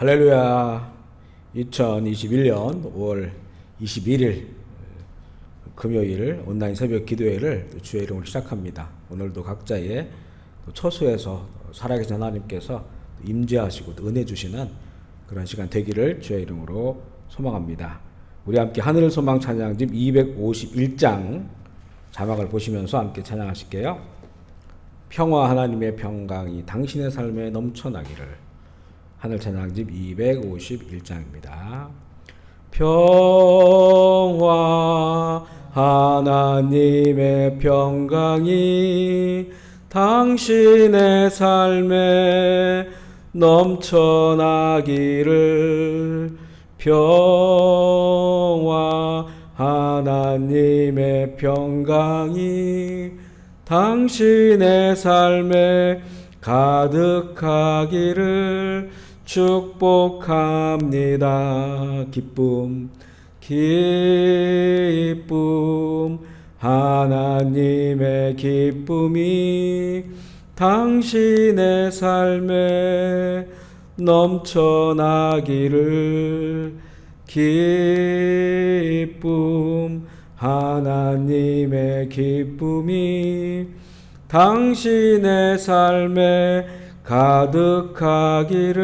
할렐루야. 2021년 5월 21일 금요일 온라인 새벽 기도회를 주의 이름으로 시작합니다. 오늘도 각자의 처소에서 살아계신 하나님께서 임재하시고 은혜 주시는 그런 시간 되기를 주의 이름으로 소망합니다. 우리 함께 하늘 소망 찬양집 251장 자막을 보시면서 함께 찬양하실게요. 평화 하나님의 평강이 당신의 삶에 넘쳐나기를. 하늘 찬양집 251장입니다. 평화 하나님의 평강이 당신의 삶에 넘쳐나기를. 평화 하나님의 평강이 당신의 삶에 가득하기를 축복합니다. 기쁨 하나님의 기쁨이 당신의 삶에 넘쳐나기를. 기쁨 하나님의 기쁨이 당신의 삶에 가득하기를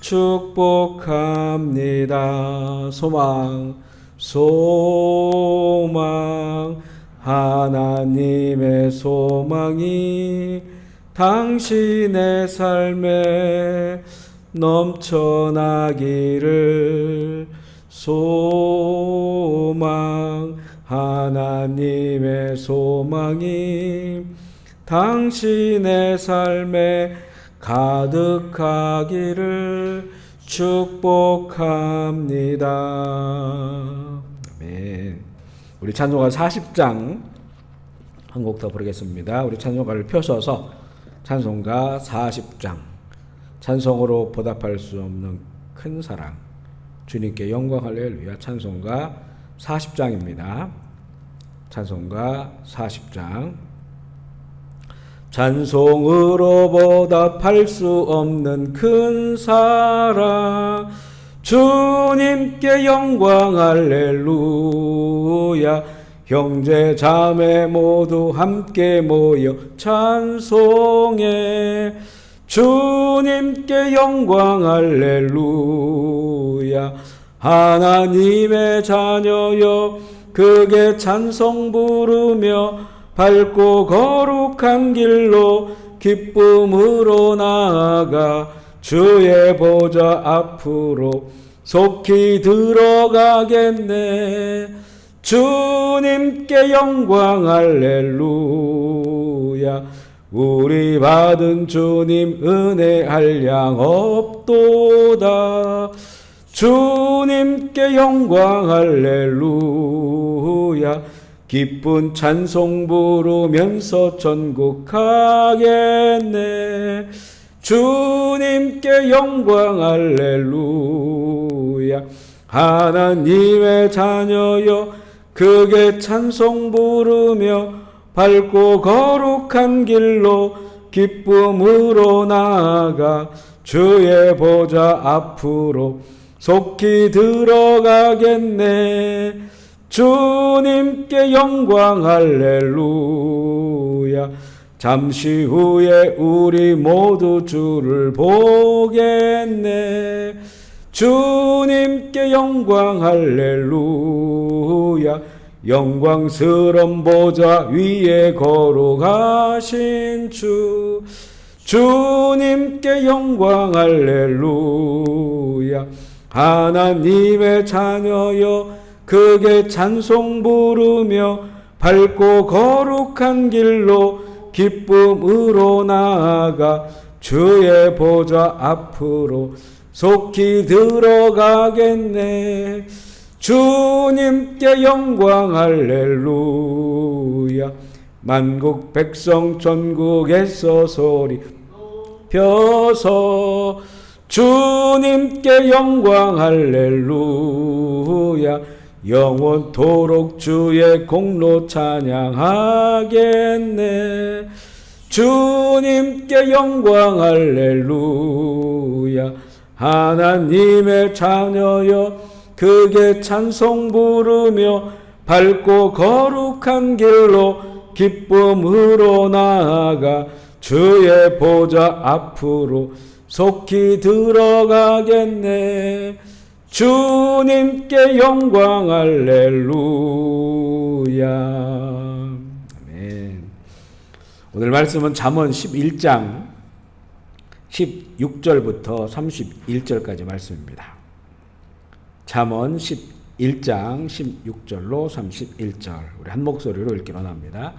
축복합니다. 소망 하나님의 소망이 당신의 삶에 넘쳐나기를. 소망 하나님의 소망이 당신의 삶에 가득하기를 축복합니다. 아멘. 우리 찬송가 40장 한 곡 더 부르겠습니다. 우리 찬송가를 펴셔서 찬송가 40장 찬송으로 보답할 수 없는 큰 사랑 주님께 영광 할렐루야. 찬송가 40장입니다. 찬송가 40장 찬송으로 보답할 수 없는 큰 사랑 주님께 영광 할렐루야. 형제 자매 모두 함께 모여 찬송해. 주님께 영광 할렐루야. 하나님의 자녀여 크게 찬송 부르며 밝고 거룩한 길로 기쁨으로 나아가 주의 보좌 앞으로 속히 들어가겠네. 주님께 영광 할렐루야. 우리 받은 주님 은혜 한량 없도다. 주님께 영광 할렐루야. 기쁜 찬송 부르면서 천국 가겠네. 주님께 영광 할렐루야. 하나님의 자녀여 크게 찬송 부르며 밝고 거룩한 길로 기쁨으로 나아가 주의 보좌 앞으로 속히 들어가겠네. 주님께 영광 할렐루야. 잠시 후에 우리 모두 주를 보겠네. 주님께 영광 할렐루야. 영광스러운 보좌 위에 거룩하신 주 주님께 영광 할렐루야. 하나님의 자녀여 크게 찬송 부르며 밝고 거룩한 길로 기쁨으로 나아가 주의 보좌 앞으로 속히 들어가겠네. 주님께 영광 할렐루야. 만국 백성 전국에서 소리 펴서 주님께 영광 할렐루야. 영원토록 주의 공로 찬양하겠네. 주님께 영광 할렐루야. 하나님의 자녀여 그게 찬송 부르며 밝고 거룩한 길로 기쁨으로 나아가 주의 보좌 앞으로 속히 들어가겠네. 주님께 영광 할렐루야. 아멘. 오늘 말씀은 잠언 11장 16절부터 31절까지 말씀입니다. 잠언 11장 16절로 31절 우리 한 목소리로 읽기 원합니다.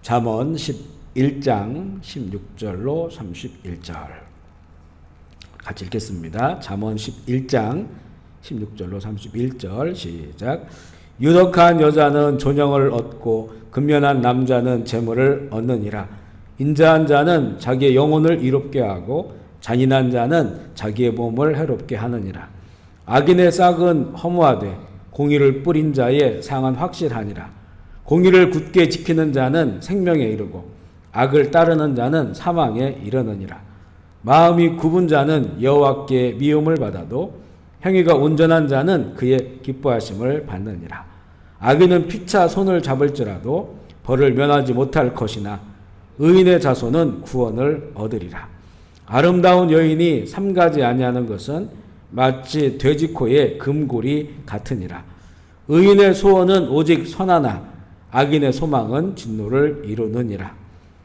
잠언 11장 16절로 31절 같이 읽겠습니다. 잠언 11장 16절로 31절 시작. 유덕한 여자는 존영을 얻고 근면한 남자는 재물을 얻느니라. 인자한 자는 자기의 영혼을 이롭게 하고 잔인한 자는 자기의 몸을 해롭게 하느니라. 악인의 싹은 허무하되 공의를 뿌린 자의 상은 확실하니라. 공의를 굳게 지키는 자는 생명에 이르고 악을 따르는 자는 사망에 이르느니라. 마음이 굽은 자는 여호와께 미움을 받아도 행위가 온전한 자는 그의 기뻐하심을 받느니라. 악인은 피차 손을 잡을지라도 벌을 면하지 못할 것이나 의인의 자손은 구원을 얻으리라. 아름다운 여인이 삼가지 아니하는 것은 마치 돼지코의 금골이 같으니라. 의인의 소원은 오직 선하나 악인의 소망은 진노를 이루느니라.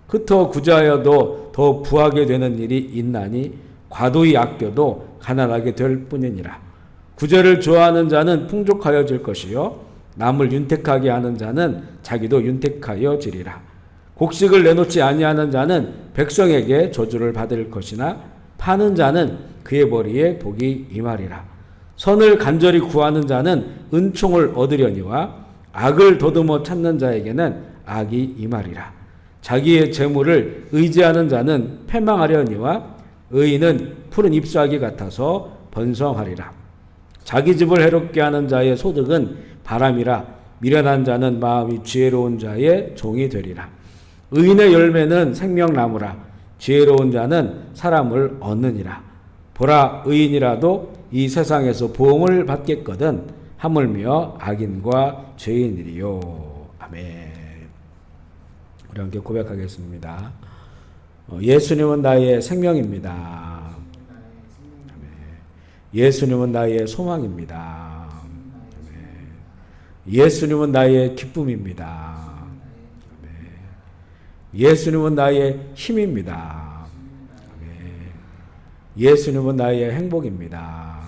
흩어 구제하여도 더 부하게 되는 일이 있나니 과도히 아껴도 가난하게 될 뿐이니라. 구제를 좋아하는 자는 풍족하여질 것이요 남을 윤택하게 하는 자는 자기도 윤택하여지리라. 곡식을 내놓지 아니하는 자는 백성에게 저주를 받을 것이나 파는 자는 그의 머리에 복이 임하리라. 선을 간절히 구하는 자는 은총을 얻으려니와 악을 더듬어 찾는 자에게는 악이 임하리라. 자기의 재물을 의지하는 자는 패망하려니와 의인은 푸른 잎사귀 같아서 번성하리라. 자기 집을 해롭게 하는 자의 소득은 바람이라. 미련한 자는 마음이 지혜로운 자의 종이 되리라. 의인의 열매는 생명나무라. 지혜로운 자는 사람을 얻느니라. 보라, 의인이라도 이 세상에서 보응을 받겠거든 하물며 악인과 죄인이리요. 아멘. 우리 함께 고백하겠습니다. 예수님은 나의 생명입니다. 아멘. 예수님은 나의 소망입니다. 아멘. 예수님은 나의 기쁨입니다. 예수님은 나의 힘입니다. 아멘. 예수님은 나의 행복입니다.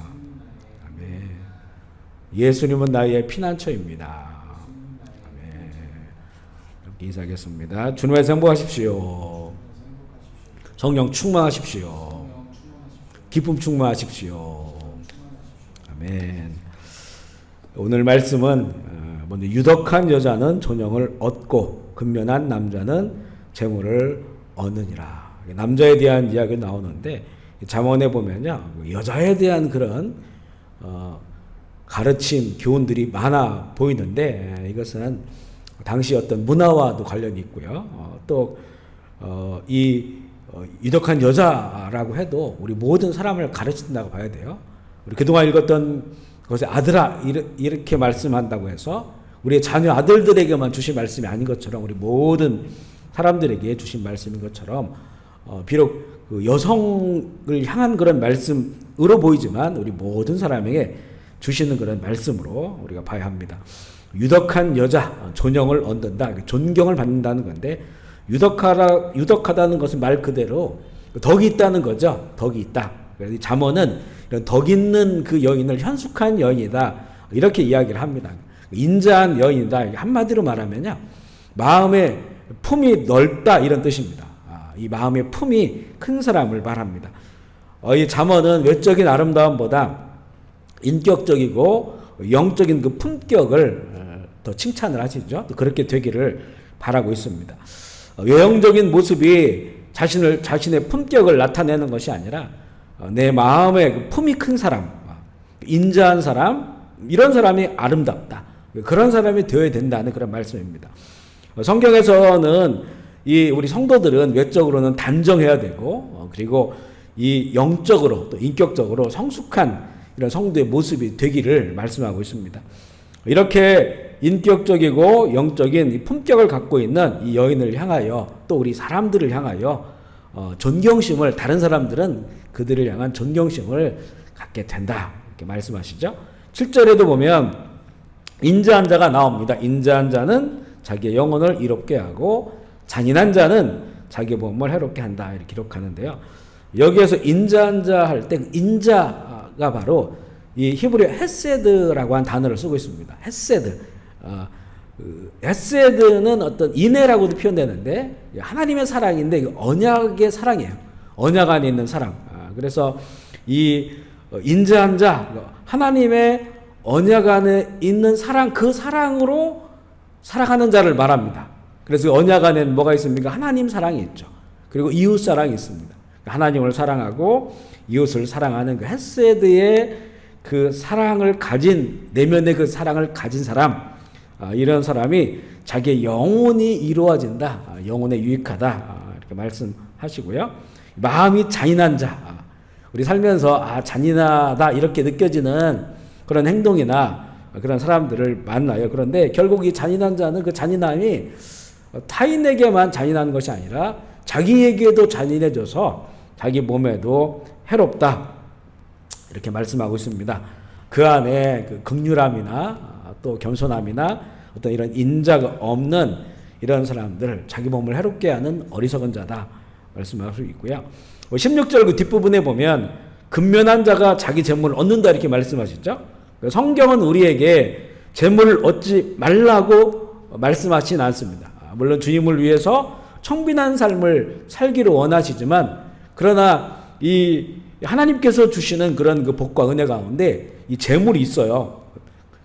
아멘. 예수님은 나의 피난처입니다. 아멘. 이렇게 인사하겠습니다. 주님의 행복하십시오. 성령 충만하십시오. 기쁨 충만하십시오. 아멘. 오늘 말씀은 먼저 유덕한 여자는 존영을 얻고 근면한 남자는 재물을 얻느니라. 남자에 대한 이야기 나오는데 잠언에 보면요 여자에 대한 그런 가르침 교훈들이 많아 보이는데 이것은 당시 어떤 문화와도 관련이 있고요. 또 이 유덕한 여자라고 해도 우리 모든 사람을 가르친다고 봐야 돼요. 우리 그동안 읽었던 것에 아들아 이렇게 말씀한다고 해서 우리의 자녀 아들들에게만 주신 말씀이 아닌 것처럼 우리 모든 사람들에게 주신 말씀인 것처럼 비록 그 여성을 향한 그런 말씀으로 보이지만 우리 모든 사람에게 주시는 그런 말씀으로 우리가 봐야 합니다. 유덕한 여자 존영을 얻는다, 존경을 받는다는 건데 유덕하다는 것은 말 그대로 덕이 있다는 거죠. 덕이 있다. 그래서 잠언은 이런 덕 있는 그 여인을 현숙한 여인이다 이렇게 이야기를 합니다. 인자한 여인이다. 한마디로 말하면요 마음의 품이 넓다 이런 뜻입니다. 이 마음의 품이 큰 사람을 말합니다. 이 잠언은 외적인 아름다움보다 인격적이고 영적인 그 품격을 더 칭찬을 하시죠. 또 그렇게 되기를 바라고 있습니다. 외형적인 모습이 자신의 품격을 나타내는 것이 아니라 내 마음의 그 품이 큰 사람, 인자한 사람, 이런 사람이 아름답다. 그런 사람이 되어야 된다는 그런 말씀입니다. 성경에서는 우리 성도들은 외적으로는 단정해야 되고 그리고 이 영적으로 또 인격적으로 성숙한 이런 성도의 모습이 되기를 말씀하고 있습니다. 이렇게 인격적이고 영적인 이 품격을 갖고 있는 이 여인을 향하여 또 우리 사람들을 향하여 존경심을, 다른 사람들은 그들을 향한 존경심을 갖게 된다 이렇게 말씀하시죠. 7절에도 보면 인자한 자가 나옵니다. 인자한 자는 자기의 영혼을 이롭게 하고 잔인한 자는 자기의 몸을 해롭게 한다 이렇게 기록하는데요. 여기에서 인자한 자 할 때 인자가 바로 이 히브리 헤세드라고 하는 단어를 쓰고 있습니다. 헤세드. 헤세드는 어떤 인애라고도 표현되는데 하나님의 사랑인데 언약의 사랑이에요. 언약 안에 있는 사랑. 그래서 이 인자한 자, 하나님의 언약 안에 있는 사랑, 그 사랑으로 살아가는 자를 말합니다. 그래서 언약 안에는 뭐가 있습니까? 하나님 사랑이 있죠. 그리고 이웃 사랑이 있습니다. 하나님을 사랑하고 이웃을 사랑하는 그 헤세드의 그 사랑을 가진, 내면의 그 사랑을 가진 사람, 이런 사람이 자기의 영혼이 이루어진다, 영혼에 유익하다 이렇게 말씀하시고요. 마음이 잔인한 자, 우리 살면서 잔인하다 이렇게 느껴지는 그런 행동이나 그런 사람들을 만나요. 그런데 결국 이 잔인한 자는 그 잔인함이 타인에게만 잔인한 것이 아니라 자기에게도 잔인해져서 자기 몸에도 해롭다 이렇게 말씀하고 있습니다. 그 안에 그 긍휼함이나 또 겸손함이나 어떤 이런 인자가 없는 이런 사람들, 자기 몸을 해롭게 하는 어리석은 자다 말씀할 수 있고요. 16절 그 뒷부분에 보면 근면한 자가 자기 재물을 얻는다 이렇게 말씀하셨죠. 성경은 우리에게 재물을 얻지 말라고 말씀하시진 않습니다. 물론 주님을 위해서 청빈한 삶을 살기를 원하시지만, 그러나 이 하나님께서 주시는 그런 그 복과 은혜 가운데 이 재물이 있어요.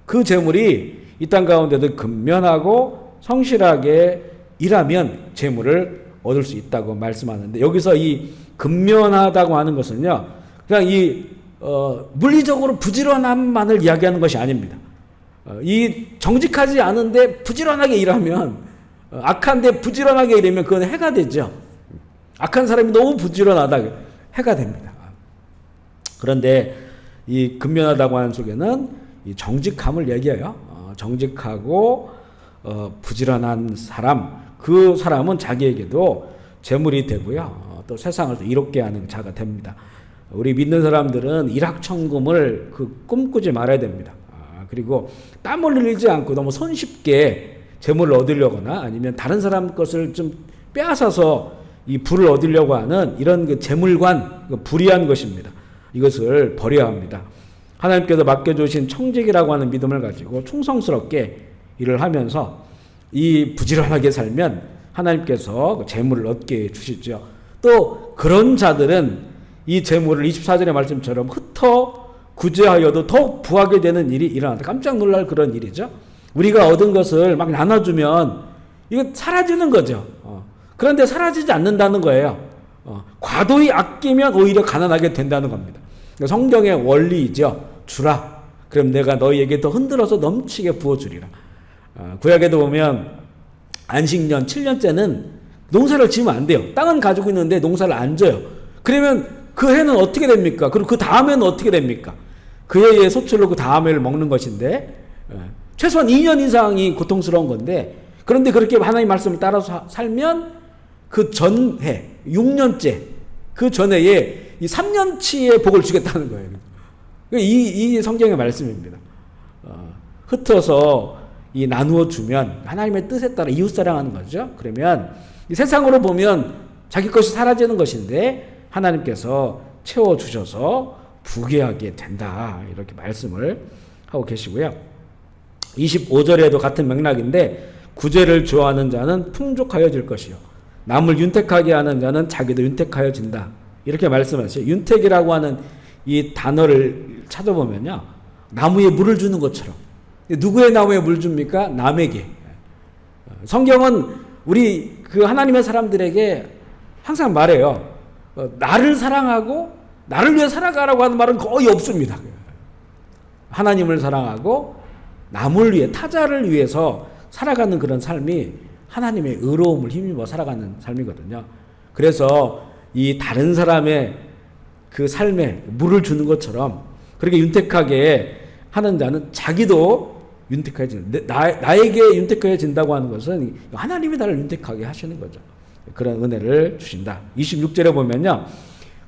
그 재물이 이 땅 가운데도 근면하고 성실하게 일하면 재물을 얻을 수 있다고 말씀하는데, 여기서 이 근면하다고 하는 것은요, 그냥 이 물리적으로 부지런함만을 이야기하는 것이 아닙니다. 이 정직하지 않은데 부지런하게 일하면, 악한데 부지런하게 일하면 그건 해가 되죠. 악한 사람이 너무 부지런하다 해가 됩니다. 그런데 이 근면하다고 하는 속에는 이 정직함을 얘기해요. 정직하고 부지런한 사람, 그 사람은 자기에게도 재물이 되고요. 또 세상을 또 이롭게 하는 자가 됩니다. 우리 믿는 사람들은 일확천금을 꿈꾸지 말아야 됩니다. 그리고 땀을 흘리지 않고 너무 손쉽게 재물을 얻으려거나 아니면 다른 사람 것을 좀 빼앗아서 이 부를 얻으려고 하는 이런 그 재물관, 불의한 것입니다. 이것을 버려야 합니다. 하나님께서 맡겨주신 청직이라고 하는 믿음을 가지고 충성스럽게 일을 하면서 이 부지런하게 살면 하나님께서 재물을 얻게 해주시죠. 또 그런 자들은 이 재물을 24절의 말씀처럼 흩어 구제하여도 더 부하게 되는 일이 일어난다. 깜짝 놀랄 그런 일이죠. 우리가 얻은 것을 막 나눠주면 이거 사라지는 거죠. 그런데 사라지지 않는다는 거예요. 과도히 아끼면 오히려 가난하게 된다는 겁니다. 성경의 원리이죠. 주라. 그럼 내가 너희에게 더 흔들어서 넘치게 부어주리라. 구약에도 보면 안식년 7년째는 농사를 지으면 안 돼요. 땅은 가지고 있는데 농사를 안 져요. 그러면 그 해는 어떻게 됩니까? 그리고 그 다음 해는 어떻게 됩니까? 그 해의 소출로 그 다음 해를 먹는 것인데, 최소한 2년 이상이 고통스러운 건데, 그런데 그렇게 하나님 말씀을 따라서 살면 그 전해 6년째 그 전해에 이 3년치의 복을 주겠다는 거예요. 이 성경의 말씀입니다. 흩어서 이 나누어 주면 하나님의 뜻에 따라 이웃 사랑하는 거죠. 그러면 이 세상으로 보면 자기 것이 사라지는 것인데 하나님께서 채워 주셔서 부귀하게 된다 이렇게 말씀을 하고 계시고요. 25절에도 같은 맥락인데 구제를 좋아하는 자는 풍족하여질 것이요 남을 윤택하게 하는 자는 자기도 윤택하여진다 이렇게 말씀하세요. 윤택이라고 하는 이 단어를 찾아보면요, 나무에 물을 주는 것처럼. 누구의 나무에 물 줍니까? 남에게. 성경은 우리 그 하나님의 사람들에게 항상 말해요. 나를 사랑하고 나를 위해 살아가라고 하는 말은 거의 없습니다. 하나님을 사랑하고 남을 위해, 타자를 위해서 살아가는 그런 삶이 하나님의 의로움을 힘입어 살아가는 삶이거든요. 그래서 이 다른 사람의 그 삶에 물을 주는 것처럼 그렇게 윤택하게 하는 자는 자기도 윤택해지는, 나에게 윤택해진다고 하는 것은 하나님이 나를 윤택하게 하시는 거죠. 그런 은혜를 주신다. 26절에 보면요,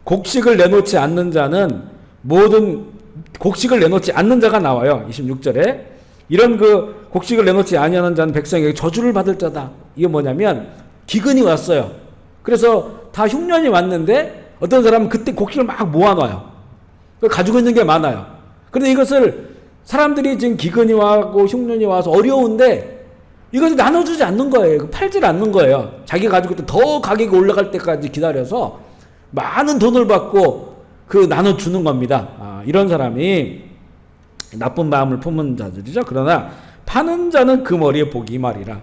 곡식을 내놓지 않는 자는 모든 곡식을 내놓지 않는 자가 나와요. 26절에 이런 그 곡식을 내놓지 아니하는 자는 백성에게 저주를 받을 자다. 이게 뭐냐면 기근이 왔어요. 그래서 다 흉년이 왔는데 어떤 사람은 그때 곡식을 막 모아놔요. 가지고 있는 게 많아요. 그런데 이것을 사람들이 지금 기근이 와고 흉년이 와서 어려운데 이것을 나눠주지 않는 거예요. 팔질 않는 거예요. 자기 가지고 더 가격이 올라갈 때까지 기다려서 많은 돈을 받고 그 나눠주는 겁니다. 이런 사람이 나쁜 마음을 품은 자들이죠. 그러나 파는 자는 그 머리에 복이, 이 말이라.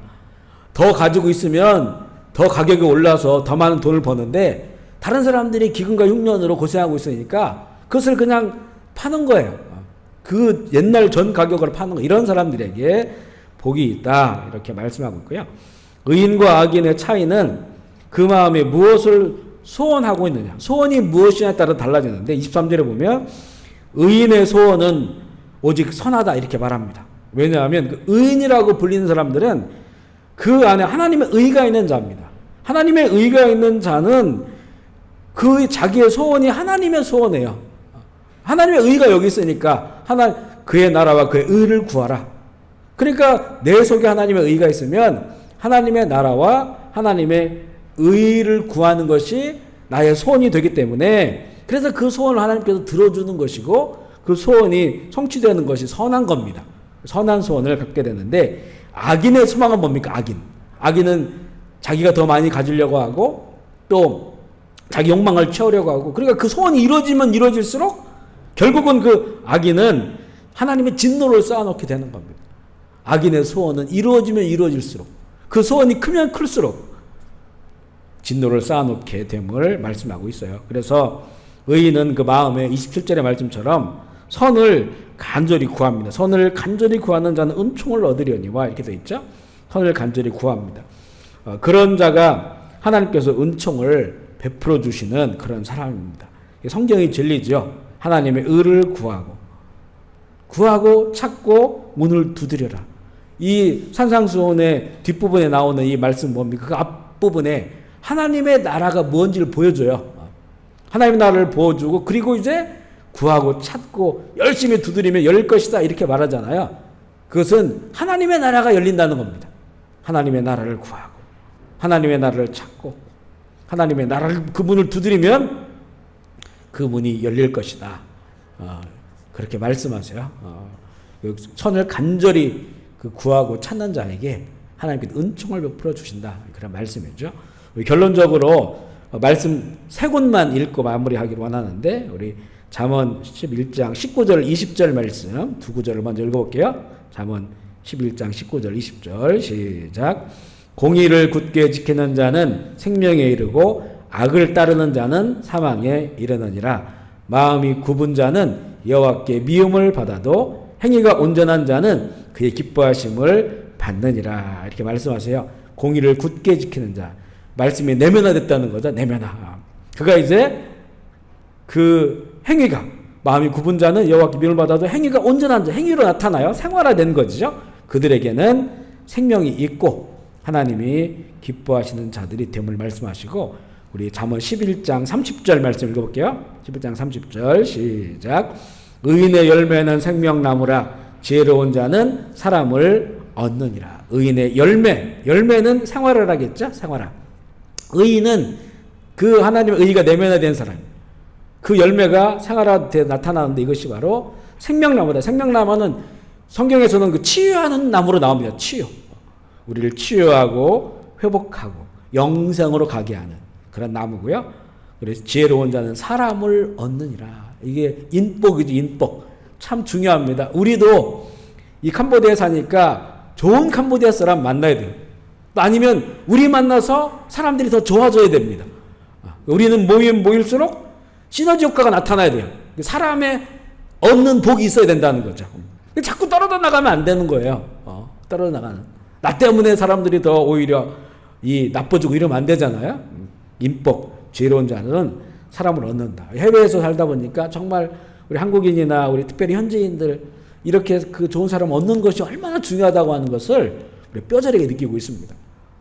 더 가지고 있으면 더 가격이 올라서 더 많은 돈을 버는데 다른 사람들이 기근과 흉년으로 고생하고 있으니까 그것을 그냥 파는 거예요. 그 옛날 전 가격으로 파는 거. 이런 사람들에게 복이 있다. 이렇게 말씀하고 있고요. 의인과 악인의 차이는 그 마음에 무엇을 소원하고 있느냐. 소원이 무엇이냐에 따라 달라지는데 23절에 보면 의인의 소원은 오직 선하다 이렇게 말합니다. 왜냐하면 그 의인이라고 불리는 사람들은 그 안에 하나님의 의가 있는 자입니다. 하나님의 의가 있는 자는 그 자기의 소원이 하나님의 소원이에요. 하나님의 의가 여기 있으니까 그의 나라와 그의 의를 구하라. 그러니까 내 속에 하나님의 의가 있으면 하나님의 나라와 하나님의 의를 구하는 것이 나의 소원이 되기 때문에 그래서 그 소원을 하나님께서 들어주는 것이고 그 소원이 성취되는 것이 선한 겁니다. 선한 소원을 갖게 되는데 악인의 소망은 뭡니까? 악인은 자기가 더 많이 가지려고 하고 또 자기 욕망을 채우려고 하고 그러니까 그 소원이 이루어지면 이루어질수록 결국은 그 악인은 하나님의 진노를 쌓아놓게 되는 겁니다. 악인의 소원은 이루어지면 이루어질수록 그 소원이 크면 클수록 진노를 쌓아놓게 됨을 말씀하고 있어요. 그래서 의인은 그 마음에 27절의 말씀처럼 선을 간절히 구합니다. 선을 간절히 구하는 자는 은총을 얻으려니와 이렇게 되어 있죠. 선을 간절히 구합니다. 그런 자가 하나님께서 은총을 베풀어 주시는 그런 사람입니다. 성경이 진리죠. 하나님의 의를 구하고 찾고 문을 두드려라. 이 산상수훈의 뒷부분에 나오는 이 말씀 뭡니까? 그 앞부분에 하나님의 나라가 뭔지를 보여줘요. 하나님의 나라를 보여주고 그리고 이제 구하고 찾고 열심히 두드리면 열릴 것이다 이렇게 말하잖아요. 그것은 하나님의 나라가 열린다는 겁니다. 하나님의 나라를 구하고 하나님의 나라를 찾고 하나님의 나라를 그 문을 두드리면 그 문이 열릴 것이다. 그렇게 말씀하세요. 선을 간절히 구하고 찾는 자에게 하나님께서 은총을 베풀어 주신다. 그런 말씀이죠. 결론적으로 말씀 세 곳만 읽고 마무리하기를 원하는데 우리 잠언 11장 19절 20절 말씀 두 구절을 먼저 읽어볼게요. 잠언 11장 19절 20절 시작. 공의를 굳게 지키는 자는 생명에 이르고 악을 따르는 자는 사망에 이르느니라. 마음이 굽은 자는 여호와께 미움을 받아도 행위가 온전한 자는 그의 기뻐하심을 받느니라. 이렇게 말씀하세요. 공의를 굳게 지키는 자. 말씀이 내면화됐다는 거죠. 내면화. 그가 이제 그 행위가 마음이 굽은 자는 여호와께 미움을 받아도 행위가 온전한 자. 행위로 나타나요. 생활화된 거죠. 그들에게는 생명이 있고 하나님이 기뻐하시는 자들이 됨을 말씀하시고 우리 잠언 11장 30절 말씀 읽어볼게요. 11장 30절 시작. 의인의 열매는 생명나무라 지혜로운 자는 사람을 얻느니라. 의인의 열매는 생활을 하겠죠. 생활화. 의인은 그 하나님의 의가 내면화된 사람. 그 열매가 생활화돼 나타나는데 이것이 바로 생명나무다. 생명나무는 성경에서는 그 치유하는 나무로 나옵니다. 치유. 우리를 치유하고 회복하고 영생으로 가게 하는 그런 나무고요. 그래서 지혜로운 자는 사람을 얻느니라. 이게 인복이죠. 인복. 참 중요합니다. 우리도 이 캄보디아에 사니까 좋은 캄보디아 사람 만나야 돼요. 아니면 우리 만나서 사람들이 더 좋아져야 됩니다. 우리는 모이면 모일수록 시너지 효과가 나타나야 돼요. 사람의 얻는 복이 있어야 된다는 거죠. 자꾸 떨어져 나가면 안 되는 거예요. 떨어져 나가는. 나 때문에 사람들이 더 오히려 나빠지고 이러면 안 되잖아요. 인복, 지혜로운 자는 사람을 얻는다. 해외에서 살다 보니까 정말 우리 한국인이나 우리 특별히 현지인들 이렇게 그 좋은 사람 얻는 것이 얼마나 중요하다고 하는 것을 우리 뼈저리게 느끼고 있습니다.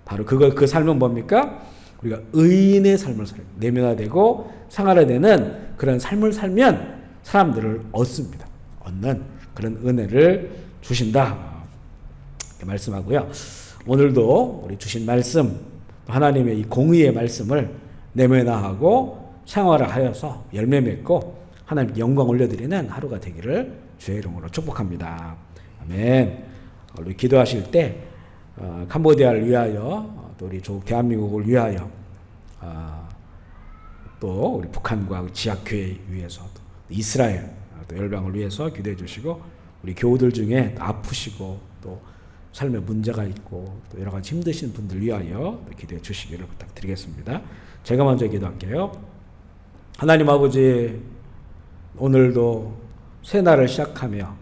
바로 그 삶은 뭡니까? 우리가 의인의 삶을 살아요. 내면화되고 상하되는 그런 삶을 살면 사람들을 얻습니다. 얻는 그런 은혜를 주신다. 이렇게 말씀하고요. 오늘도 우리 주신 말씀, 하나님의 이 공의의 말씀을 내면화하고 생활화하여서 열매 맺고 하나님께 영광 올려드리는 하루가 되기를 주의 이름으로 축복합니다. 아멘. 우리 기도하실 때 캄보디아를 위하여, 또 우리 조국 대한민국을 위하여, 또 우리 북한과 지역교회 위해서, 또 이스라엘, 또 열방을 위해서 기도해 주시고, 우리 교우들 중에 아프시고 또 삶에 문제가 있고 또 여러 가지 힘드신 분들 위하여 기도해 주시기를 부탁드리겠습니다. 제가 먼저 기도할게요. 하나님 아버지, 오늘도 새 날을 시작하며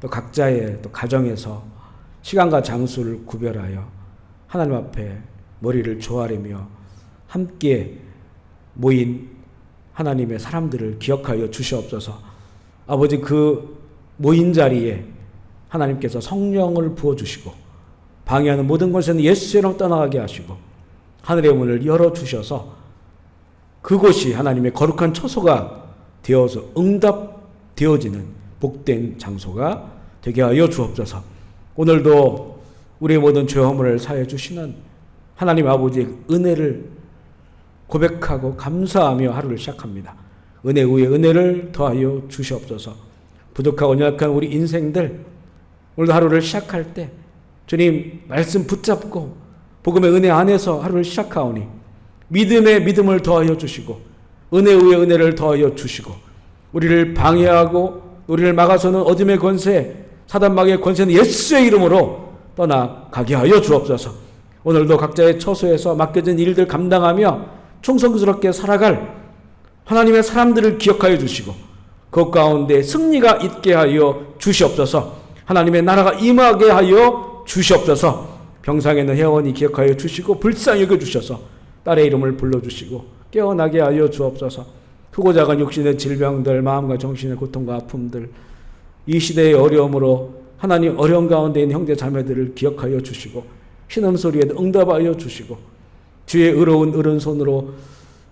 또 각자의 또 가정에서 시간과 장소를 구별하여 하나님 앞에 머리를 조아리며 함께 모인 하나님의 사람들을 기억하여 주시옵소서. 아버지, 그 모인 자리에 하나님께서 성령을 부어주시고 방해하는 모든 것에는 예수처럼 떠나가게 하시고 하늘의 문을 열어주셔서 그곳이 하나님의 거룩한 처소가 되어서 응답되어지는 복된 장소가 되게 하여 주옵소서. 오늘도 우리의 모든 죄 허물을 사해 주시는 하나님 아버지의 은혜를 고백하고 감사하며 하루를 시작합니다. 은혜 위에 은혜를 더하여 주시옵소서. 부족하고 연약한 우리 인생들, 오늘도 하루를 시작할 때 주님 말씀 붙잡고 복음의 은혜 안에서 하루를 시작하오니 믿음에 믿음을 더하여 주시고 은혜 위에 은혜를 더하여 주시고 우리를 방해하고 우리를 막아서는 어둠의 권세, 사단마귀의 권세는 예수의 이름으로 떠나가게 하여 주옵소서. 오늘도 각자의 처소에서 맡겨진 일들 감당하며 충성스럽게 살아갈 하나님의 사람들을 기억하여 주시고 그 가운데 승리가 있게 하여 주시옵소서. 하나님의 나라가 임하게 하여 주시옵소서. 병상에 있는 회원이 기억하여 주시고 불쌍히 여겨주셔서 딸의 이름을 불러주시고 깨어나게 하여 주옵소서. 크고 작은 육신의 질병들, 마음과 정신의 고통과 아픔들, 이 시대의 어려움으로 하나님 어려운 가운데 있는 형제 자매들을 기억하여 주시고 신음소리에도 응답하여 주시고 주의 의로운 오른손으로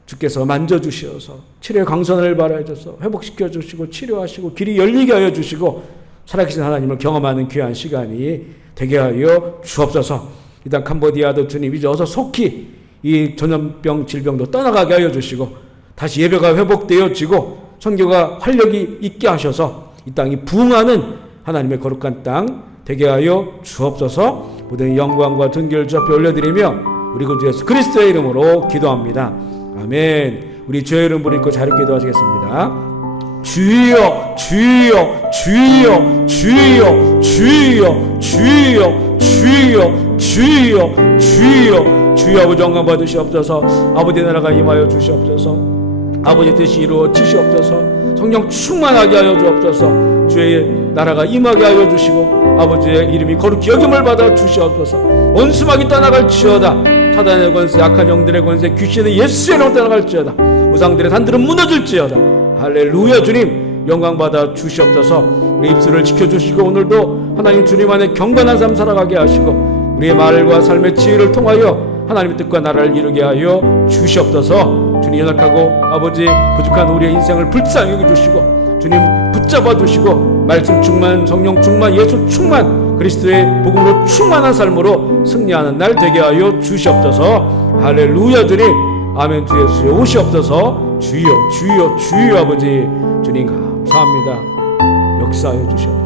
주께서 만져주시어서 치료의 광선을 발하여서 회복시켜 주시고 치료하시고 길이 열리게 하여 주시고 살아계신 하나님을 경험하는 귀한 시간이 되게 하여 주옵소서. 일단 캄보디아도 주님 이제 어서 속히 이 전염병 질병도 떠나가게 하여 주시고 다시 예배가 회복되어지고 선교가 활력이 있게 하셔서 이 땅이 부흥하는 하나님의 거룩한 땅 되게 하여 주옵소서. 모든 영광과 존귀를 주 앞에 올려드리며 우리 구주 예수 그리스도의 이름으로 기도합니다. 아멘. 우리 주의 이름 부르고 자리 기도하시겠습니다. 주여 주여 주여 주여 주여 주여 주여 주여 주여 주여 아버지 영광 받으시옵소서. 아버지 나라가 임하여 주시옵소서. 아버지 뜻이 이루어지시옵소서. 성령 충만하게 하여 주옵소서. 주의 나라가 임하게 하여 주시고 아버지의 이름이 거룩히 여김을 받아 주시옵소서. 원수막이 떠나갈지어다. 사단의 권세, 악한 영들의 권세, 귀신의 예수의 이름으로 떠나갈지어다. 우상들의 산들은 무너질지어다. 할렐루야. 주님 영광 받아 주시옵소서. 우리 입술을 지켜주시고 오늘도 하나님 주님 안에 경건한 삶 살아가게 하시고 우리의 말과 삶의 지혜를 통하여 하나님의 뜻과 나라를 이루게 하여 주시옵소서. 주님 연약하고 아버지 부족한 우리의 인생을 불쌍히 여겨주시고 주님 붙잡아 주시고 말씀 충만, 성령 충만, 예수 충만, 그리스도의 복음으로 충만한 삶으로 승리하는 날 되게 하여 주시옵소서. 할렐루야. 주님 아멘. 주 예수여 오시옵소서. 주여 주여 주여 아버지 주님 감사합니다. 역사하여 주시옵소서.